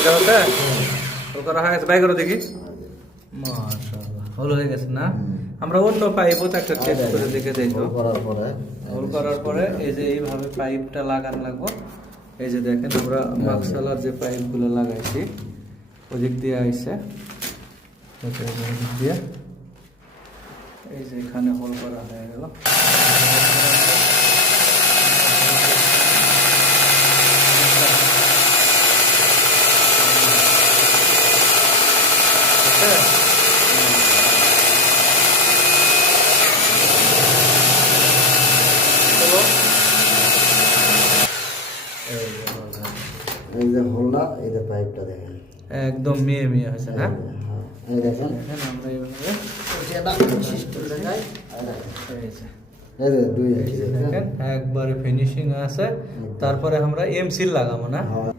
এটা হচ্ছে হোল করা হয়ে গেছে, বাই করো দেখি। মাশাআল্লাহ হোল হয়ে গেছে না? আমরা অন্য পাইপও একটা টেস্ট করে দেখে দেই তো। হোল করার পরে এই যে এইভাবে পাইপটা লাগানো লাগবে। এই যে দেখেন আমরা মাকসালার যে পাইপগুলো লাগাইছি ওদিক দিয়ে আইছে, ওদিক দিয়ে এই যে এখানে হোল করা হয়ে গেল। এই যে হোলটা, এই যে পাইপটা দেখেন একদম মিয়ে মিয়ে হয়েছে না? এই দেখেন আমরা এইভাবে এই যে দুই দেখেন একবারে ফিনিশিং আছে। তারপরে আমরা এমসিল লাগাবো না?